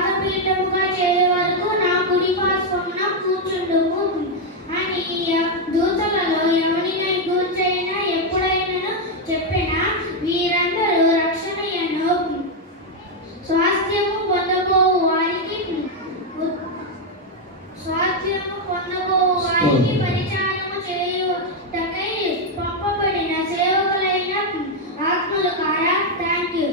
పాదపీఠముగా చేయ వరకు నా కుడి పార్శ్వమున కూర్చుండుము అని దూతలలో ఎవరినై గూర్చైనా ఎప్పుడైనా చెప్పిన వీరందరూ రక్షణయను స్వాస్థ్యము పొందబోవు వారికి పరిచారము చేయుటకై పంపబడిన సేవకులైన ఆత్మల కారా. Thank you.